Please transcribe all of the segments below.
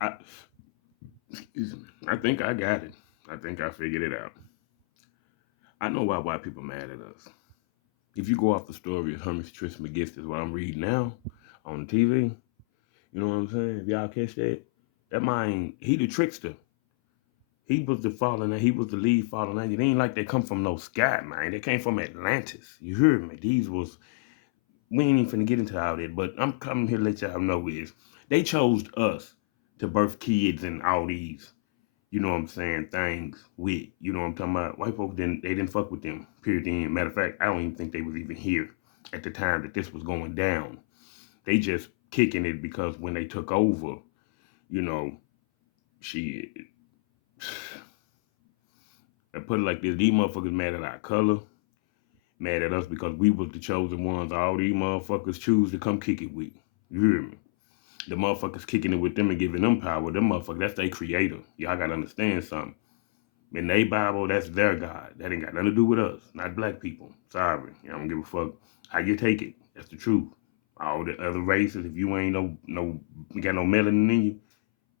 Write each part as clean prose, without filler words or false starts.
I, excuse me. I think I got it. I think I figured it out. I know why white people mad at us. If you go off the story of Hermes Trismegistus, what I'm reading now on TV, you know what I'm saying? If y'all catch that, that mind, he the trickster. He was the fallen, he was the lead fallen angel. It ain't like they come from no sky, man. They came from Atlantis. You heard me? These was, we ain't even finna get into all that, but I'm coming here to let y'all know is they chose us to birth kids and all these, you know what I'm saying, things with, you know what I'm talking about. White folks they didn't fuck with them, period. End. Matter of fact, I don't even think they was even here at the time that this was going down. They just kicking it because when they took over, you know, she, I put it like this, these motherfuckers mad at our color, mad at us because we was the chosen ones. All these motherfuckers choose to come kick it with. You hear me? The motherfuckers kicking it with them and giving them power. Them motherfuckers, that's their creator. Y'all gotta understand something. In their Bible, that's their God. That ain't got nothing to do with us, not black people. Sorry. I don't give a fuck how you take it. That's the truth. All the other races, if you ain't you got no melanin in you,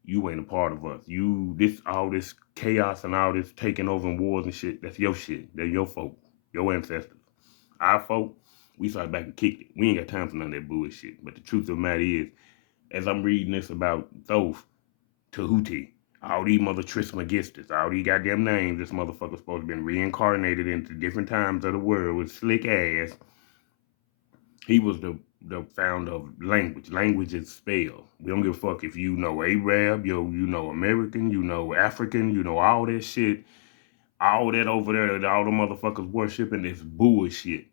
you ain't a part of us. You, this, all this chaos and all this taking over and wars and shit, that's your shit. They're your folk, your ancestors. Our folk, we started back and kicked it. We ain't got time for none of that bullshit. But the truth of the matter is, as I'm reading this about Thoth, Tahuti, all these mother Trismegistus, all these goddamn names, this motherfucker's supposed to been reincarnated into different times of the world with slick ass. He was the founder of language. Language is spell. We don't give a fuck if you know Arab, you know American, you know African, you know all that shit. All that over there that all the motherfuckers worshiping is bullshit.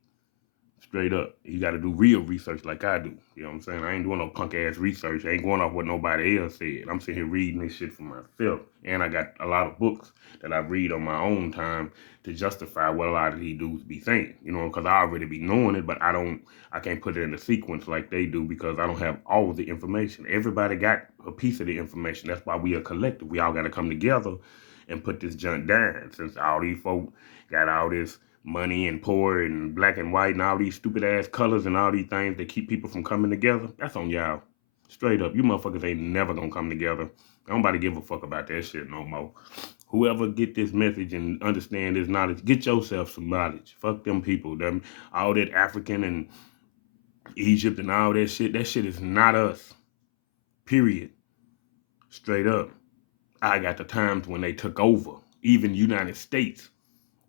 Straight up. You got to do real research like I do. You know what I'm saying? I ain't doing no punk ass research. I ain't going off what nobody else said. I'm sitting here reading this shit for myself. And I got a lot of books that I read on my own time to justify what a lot of these dudes be saying. You know, because I already be knowing it, but I can't put it in a sequence like they do because I don't have all of the information. Everybody got a piece of the information. That's why we are collective. We all got to come together and put this junk down. Since all these folk got all this money and poor and black and white and all these stupid ass colors and all these things that keep people from coming together, that's on y'all. Straight up, you motherfuckers ain't never gonna come together. Nobody give a fuck about that shit no more. Whoever get this message and understand this knowledge, get yourself some knowledge. Fuck them people. Them all that African and Egypt and all that shit. That shit is not us. Period. Straight up. I got the times when they took over. Even United States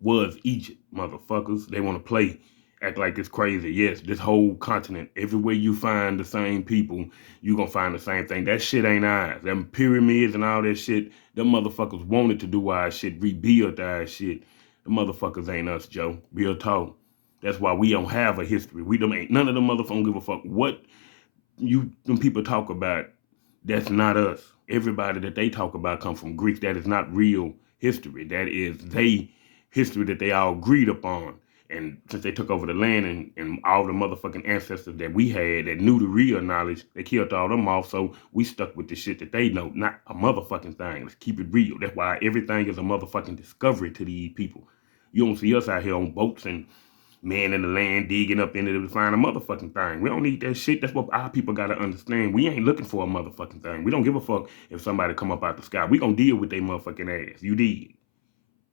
was Egypt, motherfuckers. They want to play, act like it's crazy. Yes, this whole continent, everywhere you find the same people, you gonna find the same thing. That shit ain't ours. Them pyramids and all that shit, them motherfuckers wanted to do our shit, rebuild our shit. The motherfuckers ain't us, Joe. Real talk. That's why we don't have a history. We don't ain't none of them motherfuckers give a fuck what you them people talk about. That's not us. Everybody that they talk about come from Greeks. That is not real history. That is they history that they all agreed upon. And since they took over the land and all the motherfucking ancestors that we had that knew the real knowledge, they killed all them off. So we stuck with the shit that they know, not a motherfucking thing. Let's keep it real. That's why everything is a motherfucking discovery to these people. You don't see us out here on boats and man in the land digging up into it to find a motherfucking thing. We don't need that shit. That's what our people gotta understand. We ain't looking for a motherfucking thing. We don't give a fuck if somebody come up out the sky. We gonna deal with their motherfucking ass. You did.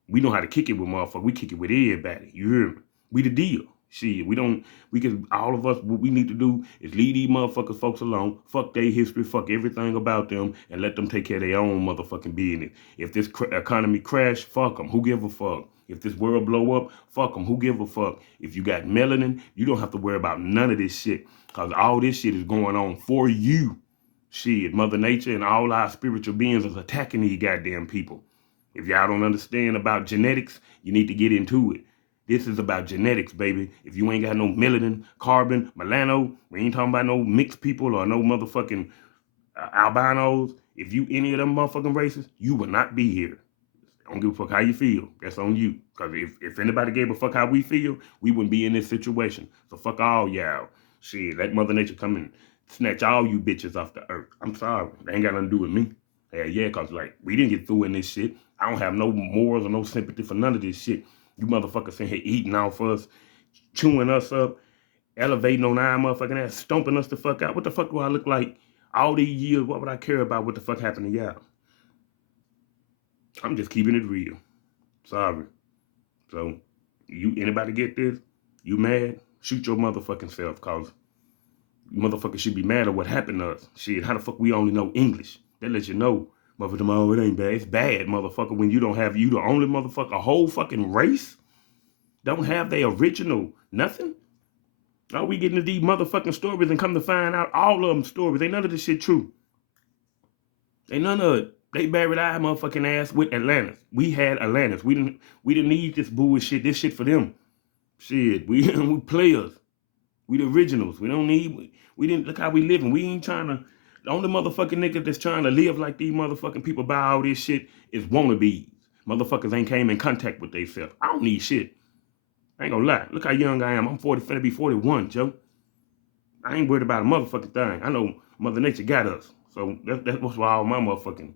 We know how to kick it with motherfuckers. We kick it with everybody. You hear me? We the deal. Shit, we can, all of us, what we need to do is leave these motherfuckers folks alone, fuck their history, fuck everything about them, and let them take care of their own motherfucking business. If this economy crash, fuck them. Who give a fuck? If this world blow up, fuck them. Who give a fuck? If you got melanin, you don't have to worry about none of this shit, because all this shit is going on for you. Shit, Mother Nature and all our spiritual beings is attacking these goddamn people. If y'all don't understand about genetics, you need to get into it. This is about genetics, baby. If you ain't got no melanin, carbon, melano, we ain't talking about no mixed people or no motherfucking albinos. If you any of them motherfucking races, you will not be here. I don't give a fuck how you feel. That's on you. Because if anybody gave a fuck how we feel, we wouldn't be in this situation. So fuck all y'all. Shit, let Mother Nature come and snatch all you bitches off the earth. I'm sorry. They ain't got nothing to do with me. Hell yeah, because like, we didn't get through in this shit. I don't have no morals or no sympathy for none of this shit. You motherfuckers sitting here eating off us, chewing us up, elevating on our motherfucking ass, stomping us the fuck out. What the fuck do I look like? All these years, what would I care about what the fuck happened to y'all? I'm just keeping it real. Sorry. So, anybody get this? You mad? Shoot your motherfucking self, cause motherfuckers should be mad at what happened to us. Shit, how the fuck we only know English? That lets you know, motherfucker, oh, it ain't bad. It's bad, motherfucker, when you don't have, you the only motherfucker, a whole fucking race don't have their original nothing. Oh, we getting into these motherfucking stories and come to find out all of them stories. Ain't none of this shit true. Ain't none of it. They buried our motherfucking ass with Atlantis. We had Atlantis. We didn't need this bullshit. This shit for them. Shit, we players. We the originals. We didn't look how we living. We ain't trying to. The only motherfucking nigga that's trying to live like these motherfucking people buy all this shit is wannabes. Motherfuckers ain't came in contact with themselves. I don't need shit. I ain't gonna lie. Look how young I am. I'm 40, finna be 41, Joe. I ain't worried about a motherfucking thing. I know Mother Nature got us. So that's why all my motherfucking,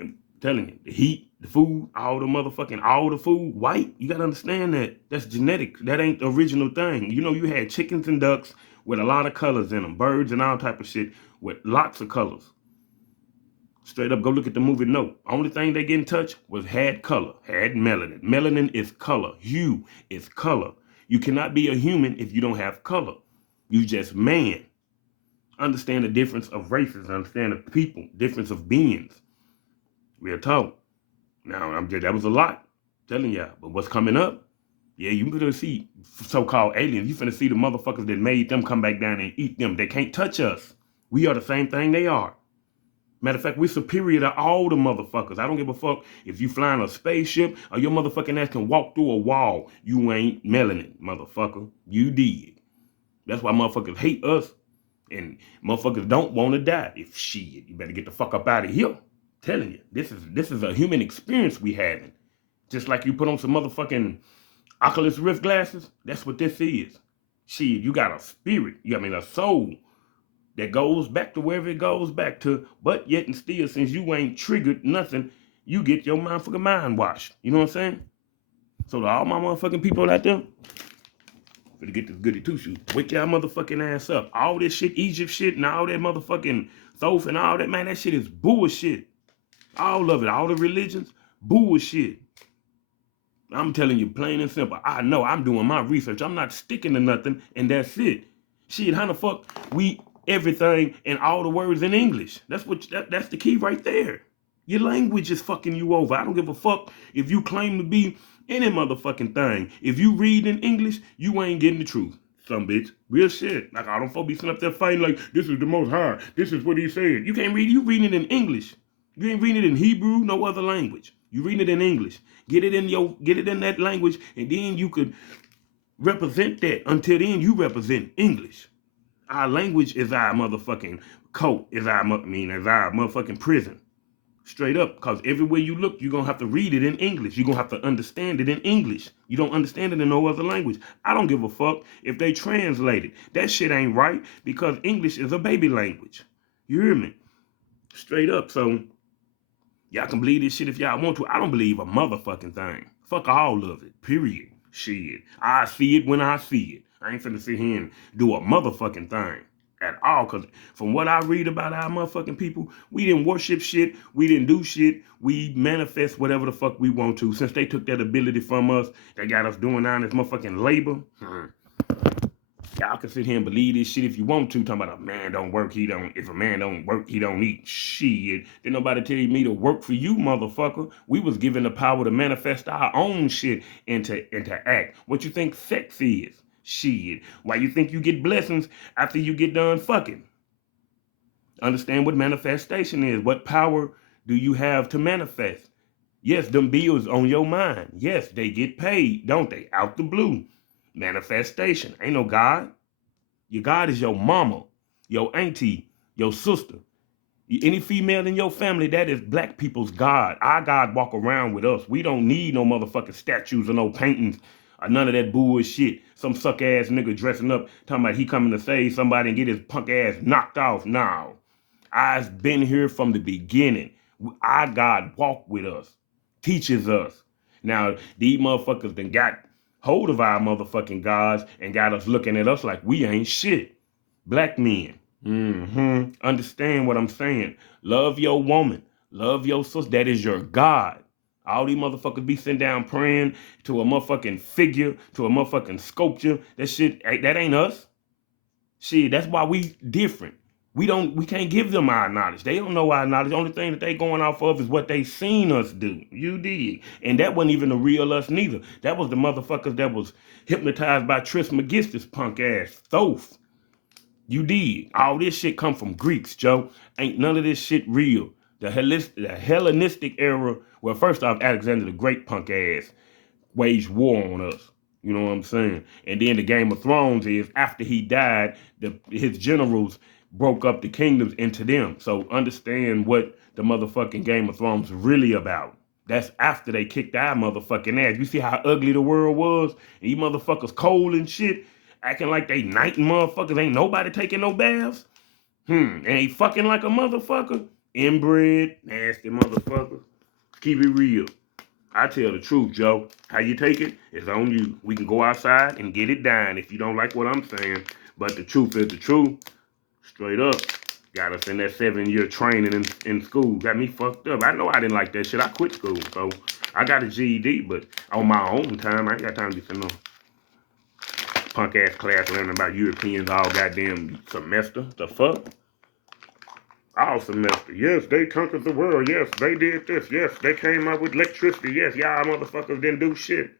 I'm telling you, the heat, the food, all the food, white. You gotta understand that. That's genetic. That ain't the original thing. You know, you had chickens and ducks with a lot of colors in them, birds and all type of shit with lots of colors. Straight up, go look at the movie Nope. Only thing they get in touch was had color, had melanin. Melanin is color. Hue is color. You cannot be a human if you don't have color. You just man. Understand the difference of races. Understand the people, difference of beings. Real talk. Now, that was a lot. Telling y'all. But what's coming up? Yeah, you gonna see so-called aliens. You finna see the motherfuckers that made them come back down and eat them. They can't touch us. We are the same thing they are. Matter of fact, we're superior to all the motherfuckers. I don't give a fuck if you flying a spaceship or your motherfucking ass can walk through a wall. You ain't melanin, motherfucker. You did. That's why motherfuckers hate us and motherfuckers don't want to die. If shit, you better get the fuck up out of here. I'm telling you, this is a human experience we having. Just like you put on some motherfucking Oculus Rift glasses, that's what this is. Shit, you got a spirit, a soul that goes back to wherever it goes back to, but yet and still, since you ain't triggered nothing, you get your motherfucking mind washed. You know what I'm saying? So to all my motherfucking people out there, better get this goody two shoes. Wake y'all motherfucking ass up. All this shit, Egypt shit, and all that motherfucking Thoth and all that, man, that shit is bullshit. All of it, all the religions, bullshit. I'm telling you plain and simple. I know I'm doing my research. I'm not sticking to nothing, and that's it. Shit, how the fuck we everything and all the words in English? That's the key right there. Your language is fucking you over. I don't give a fuck if you claim to be any motherfucking thing. If you read in English, you ain't getting the truth. Some bitch. Real shit. Like I don't fuck be sitting up there fighting like this is the most high. This is what he said. You can't read. You reading it in English. You ain't reading it in Hebrew, no other language. You reading it in English. Get it in that language, and then you could represent that. Until then, you represent English. Our language is our motherfucking coat. Is our motherfucking prison. Straight up, because everywhere you look, you're going to have to read it in English. You're going to have to understand it in English. You don't understand it in no other language. I don't give a fuck if they translate it. That shit ain't right because English is a baby language. You hear me? Straight up. So, y'all can believe this shit if y'all want to. I don't believe a motherfucking thing. Fuck all of it. Period. Shit. I see it when I see it. I ain't finna sit here and do a motherfucking thing at all. Because from what I read about our motherfucking people, we didn't worship shit. We didn't do shit. We manifest whatever the fuck we want to. Since they took that ability from us, they got us doing all this motherfucking labor. Y'all can sit here and believe this shit if you want to. Talking about a man don't work, he don't. If a man don't work, he don't eat. Shit. Didn't nobody tell me to work for you, motherfucker. We was given the power to manifest our own shit and to act. What you think sex is? Shit. Why you think you get blessings after you get done fucking? Understand what manifestation is. What power do you have to manifest? Yes, them bills on your mind. Yes, they get paid, don't they? Out the blue. Manifestation. Ain't no God. Your God is your mama, your auntie, your sister. Any female in your family, that is black people's God. Our God walk around with us. We don't need no motherfucking statues or no paintings or none of that bullshit. Some suck ass nigga dressing up talking about he coming to save somebody and get his punk ass knocked off. No. I've been here from the beginning. Our God walk with us, teaches us. Now, these motherfuckers done got hold of our motherfucking gods and got us looking at us like we ain't shit. Black men. Understand what I'm saying. Love your woman. Love your sister. That is your God. All these motherfuckers be sitting down praying to a motherfucking figure, to a motherfucking sculpture. That shit, that ain't us. Shit, that's why we different. We can't give them our knowledge. They don't know our knowledge. The only thing that they going off of is what they seen us do. You did. And that wasn't even the real us neither. That was the motherfuckers that was hypnotized by Trismegistus punk ass. Thoth. You did. All this shit come from Greeks, Joe. Ain't none of this shit real. The Hellenistic era, well, first off, Alexander the Great punk ass waged war on us. You know what I'm saying? And then the Game of Thrones is after he died, his generals broke up the kingdoms into them. So understand what the motherfucking Game of Thrones is really about. That's after they kicked our motherfucking ass. You see how ugly the world was? And you motherfuckers cold and shit, acting like they nighting motherfuckers. Ain't nobody taking no baths. And they fucking like a motherfucker. Inbred, nasty motherfuckers. Keep it real. I tell the truth, Joe. How you take it, it's on you. We can go outside and get it done if you don't like what I'm saying. But the truth is the truth. Straight up. Got us in that 7-year training in school. Got me fucked up. I know I didn't like that shit. I quit school. So I got a GED, but on my own time, I ain't got time to be sitting on punk ass class learning about Europeans all goddamn semester. The fuck? All semester. Yes, they conquered the world. Yes, they did this. Yes, they came up with electricity. Yes, y'all motherfuckers didn't do shit.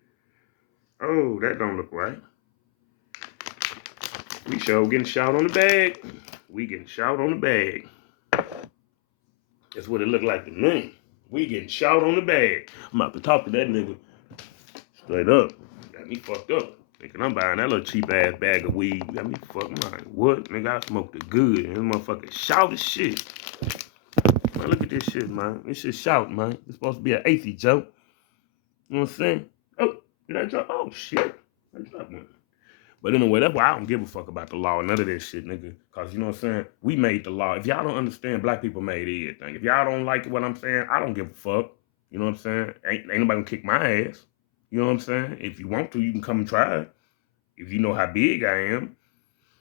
Oh, that don't look right. We sure getting shot on the bag. We getting shot on the bag. That's what it look like to me. We getting shot on the bag. I'm about to talk to that nigga straight up. Got me fucked up. Thinking I'm buying that little cheap ass bag of weed. Got me fucked up. What? Nigga, I smoked the good. And this motherfucker shout as shit. Man, look at this shit, man. This shit shout, man. It's supposed to be an eighty, Joe. You know what I'm saying? Oh, did I drop? Oh, shit. I dropped one. But anyway, that's why I don't give a fuck about the law and none of that shit, nigga. Because, you know what I'm saying? We made the law. If y'all don't understand, black people made everything. If y'all don't like what I'm saying, I don't give a fuck. You know what I'm saying? Ain't nobody gonna kick my ass. You know what I'm saying? If you want to, you can come and try it. If you know how big I am,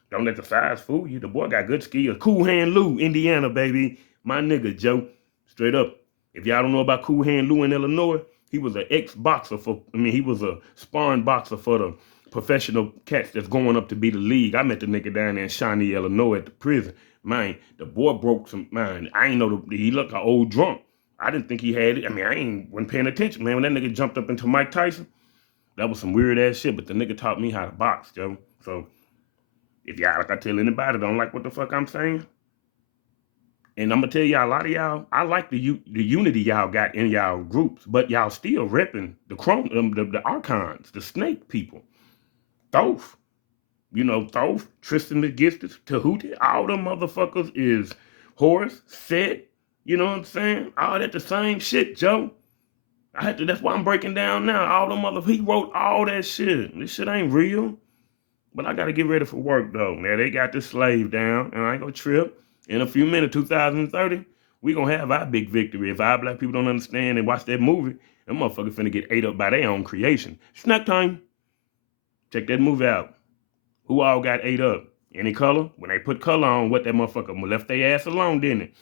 don't let the size fool you. The boy got good skills. Cool Hand Lou, Indiana, baby. My nigga, Joe. Straight up. If y'all don't know about Cool Hand Lou in Illinois, he was an ex-boxer he was a sparring boxer for the professional cats that's going up to be the league. I met the nigga down there in Shawnee, Illinois at the prison. Man, the boy broke some, man, I ain't know, he looked an old drunk. I didn't think he had it. I mean, wasn't paying attention, man. When that nigga jumped up into Mike Tyson, that was some weird ass shit, but the nigga taught me how to box, Joe. So, if y'all, like I tell anybody, don't like what the fuck I'm saying, and I'm gonna tell y'all, a lot of y'all, I like the unity y'all got in y'all groups, but y'all still repping the archons, the snake people. Thoth. You know, Thoth, Tristan McGistis, Tahuti, all them motherfuckers is Horus, Set, you know what I'm saying? All that the same shit, Joe. That's why I'm breaking down now. All them motherfuckers, he wrote all that shit. This shit ain't real. But I gotta get ready for work though. Now they got this slave down, and I ain't gonna trip. In a few minutes, 2030, we gonna have our big victory. If our black people don't understand and watch that movie, them motherfuckers finna get ate up by their own creation. Snack time. Check that movie out. Who all got ate up? Any color? When they put color on, what that motherfucker left their ass alone, didn't it?